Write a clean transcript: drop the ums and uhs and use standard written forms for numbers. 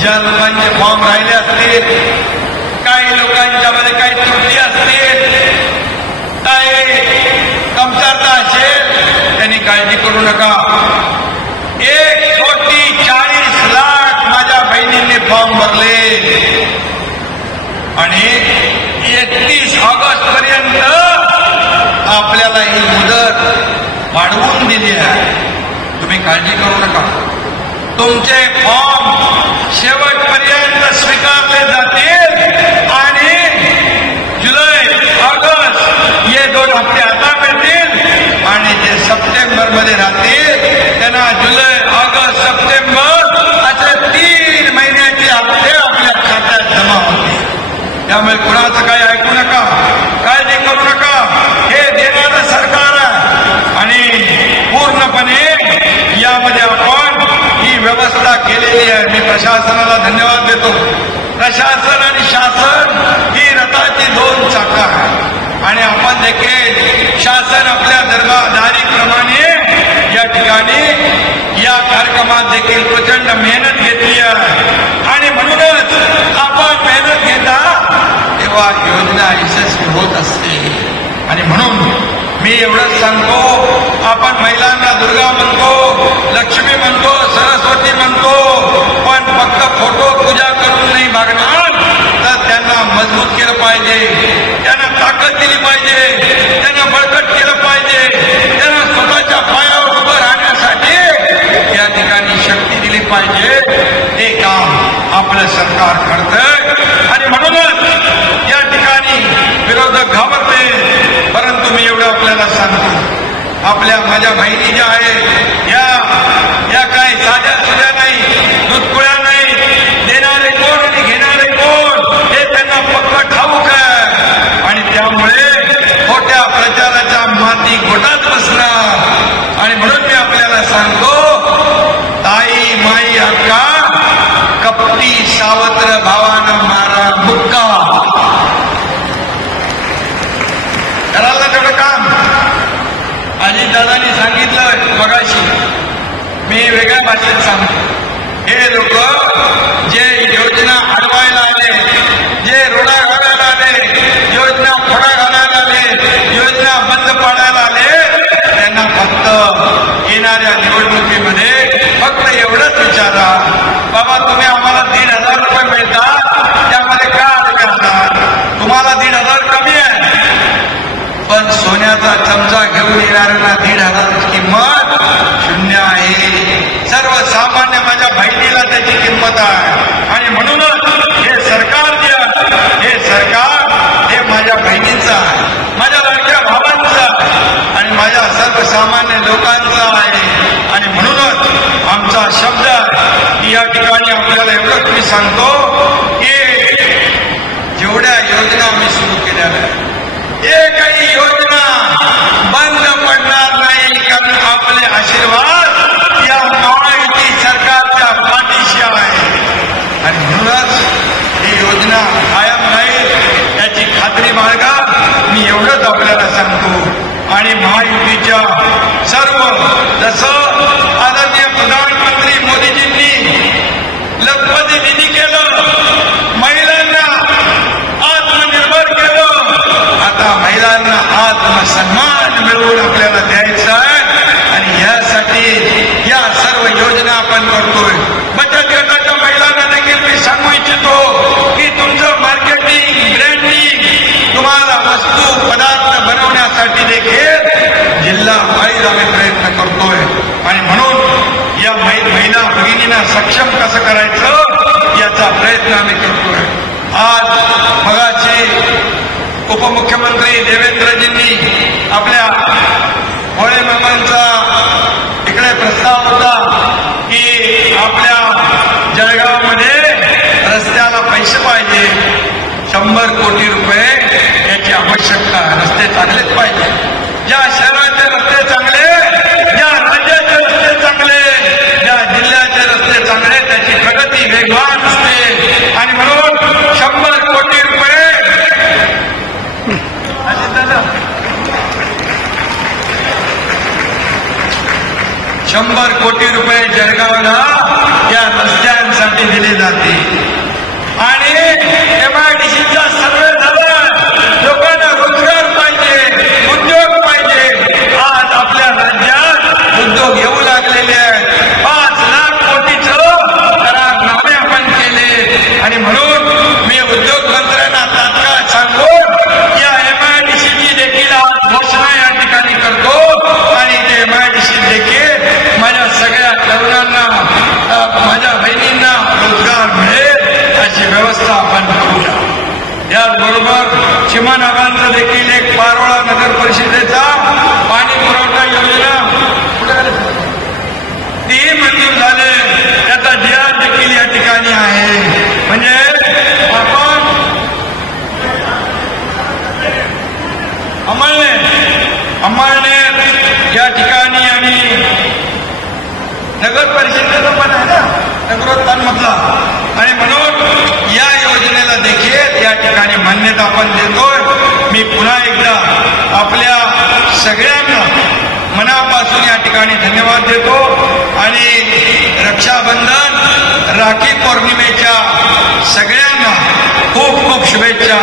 ज्या लोकांचे फॉर्म राहिले असतील, काही लोकांच्या मध्ये काही त्रुटी असतील, काही कमतरता असेल, त्यांनी काळजी करू नका. 1,40,00,000 माझ्या बहिणींनी फॉर्म भरले आणि 31 ऑगस्ट पर्यंत आपल्याला ही मुदत वाढवून दिली आहे. तुम्ही काळजी करू नका. तुमचे फॉर्म शेवटपर्यंत स्वीकारले जातील आणि जुलै ऑगस्ट हे 2 हप्ते आता मिळतील आणि जे सप्टेंबरमध्ये राहतील त्यांना जुलै ऑगस्ट सप्टेंबर असे 3 महिन्याचे हप्ते आपल्या खात्यात जमा होतील. त्यामुळे कुणाचं काही ऐकू नका, काळजी करू नका. हे देणारं सरकार आहे आणि पूर्णपणे यामध्ये आपण ही व्यवस्था केलेली आहे. मी प्रशासनाला धन्यवाद देतो. प्रशासन आणि शासन ही रथाची 2 चाकं आहे आणि आपण देखील शासन आपल्या दरबारदारीप्रमाणे या ठिकाणी या कार्यक्रमात देखील प्रचंड मेहनत घेतली आहे आणि म्हणूनच आपण मेहनत घेता तेव्हा योजना यशस्वी होत असते. आणि म्हणून मी एवढंच सांगतो, आपण महिलांना दुर्गा म्हणतो, लक्ष्मी म्हणतो, सरस्वती म्हणतो, पण फक्त फोटो पूजा करून नाही भागणार, तर त्यांना मजबूत केलं पाहिजे, त्यांना ताकद दिली पाहिजे, त्यांना बळकट केलं पाहिजे, त्यांना स्वतःच्या पायावर उभं राहण्यासाठी या ठिकाणी शक्ती दिली पाहिजे. हे काम आपलं सरकार करतंय आणि म्हणूनच या ठिकाणी विरोधक घाबरते. परंतु मी एवढं आपल्याला सांगतो, आपल्या माझ्या बहिणी ज्या आहेत या काही साध्या सुद्धा नाही, दुधकुळ्या नाही. देणारे कोण आणि घेणारे कोण हे त्यांना पक्क ठाऊक आहे आणि त्यामुळे खोट्या प्रचाराच्या माती गोटात बसणार. आणि म्हणून मी आपल्याला सांगतो, ताई माई अक्का कपटी सावत्र भावानं मारा बुक्का. करायला तेवढं काम अजितदादांनी सांगितलं मगाशी, मी वेगळ्या भाषेत सांगतो. हे लोक जे योजना अडवायला आले, जे रोडा घालायला आले, योजना फोडा घालायला आले, योजना बंद पाडायला आले, त्यांना फक्त येणाऱ्या निवडणुकीमध्ये फक्त एवढंच विचारा, बाबा तुम्ही आम्हाला 1,500 रुपये मिळतात, त्यामध्ये का अडवणार? तुम्हाला 1,500 कमी आहे, पण सोन्याचा चमचा घेऊन येणाऱ्यांना 1,500 किंमत शून्य आहे. सर्वसामान्य माझ्या बहिणीला त्याची किंमत आहे आणि म्हणूनच हे सरकार जे आहे, हे सरकार हे माझ्या बहिणींचं आहे, माझ्या लाडक्या भावांचं आहे आणि माझ्या सर्वसामान्य लोकांचं आहे. आणि म्हणूनच आमचा शब्द की या ठिकाणी आपल्याला एवढंच मी सांगतो की जेवढ्या योजना आम्ही सुरू केल्या आहेत, एकही योजना बंद पडणार नाही, कारण आपले आशीर्वाद या महायुती सरकारच्या पाठीशी आहे. आणि म्हणूनच ही योजना कायम नाही याची खात्री बाळगा. मी एवढंच आपल्याला सांगतो. आणि महायुतीच्या सर्व जसं आदरणीय प्रधानमंत्री मोदीजींनी लखपती निधी केलं, महिलांना आत्मनिर्भर केलं, आता महिलांना आत्मसन्मान मिळवून आपल्याला द्यायचा आहे. आणि यासाठी या सर्व योजना आपण करतोय. बचत गटाच्या महिलांना देखील मी सांगू इच्छितो की तुमचं मार्केटिंग, ब्रँडिंग, तुम्हाला वस्तू पदार्थ बनवण्यासाठी देखील जिल्हा बाहेर आम्ही प्रयत्न करतोय. आणि म्हणून या महिला भगिनींना सक्षम कसं करायचं याचा प्रयत्न आम्ही करतोय. आज मगाशी उपमुख्यमंत्री देवेंद्रजींनी आपल्या भोळे मामांचा इकडे प्रस्ताव होता की आपल्या जळगावमध्ये रस्त्याला पैसे पाहिजे, 100 कोटी रुपये याची आवश्यकता आहे. रस्ते चांगलेच पाहिजे. ज्या शहराचे रस्ते चांगले, ज्या राज्याचे रस्ते चांगले, ज्या जिल्ह्याचे रस्ते चांगले, त्याची प्रगती वेगवान असते. आणि म्हणून 100 कोटी रुपये 100 कोटी रुपये जळगावला या रस्त्यांसाठी दिले जातात. जाते आणि MIDCचा सर्वे झाला. लोकांना रोजगार पाहिजे, उद्योग पाहिजे. आज आपल्या राज्यात उद्योग येऊ लागलेले आहेत. 5 लाख कोटीचं करारनामे आपण केले आणि म्हणून मी उद्योग मंत्र्यांना तात्काळ सांगून या MIDCची देखील आज घोषणा या ठिकाणी करतो आणि ते MIDC देखील माझ्या सगळ्या तरुणांना, माझ्या बहिणींना रोजगार मिळेल अशी व्यवस्था आपण करूया. याचबरोबर चिमानागांचं देखील एक पारोळा नगर परिषदेचा पाणी पुरवठा योजना तीही मंजूर झाले. त्याचा DR देखील या ठिकाणी आहे. म्हणजे आपण अंमळनेर या ठिकाणी आणि नगर परिषदेचं पण आहे ना नगरोत्थानमधला, आणि म्हणून या योजनेला देखील या ठिकाणी मान्यता आपण देतोय. मी पुन्हा एकदा आपल्या सगळ्यांना मनापासून या ठिकाणी धन्यवाद देतो आणि रक्षाबंधन, राखी पौर्णिमेच्या सगळ्यांना खूप खूप शुभेच्छा.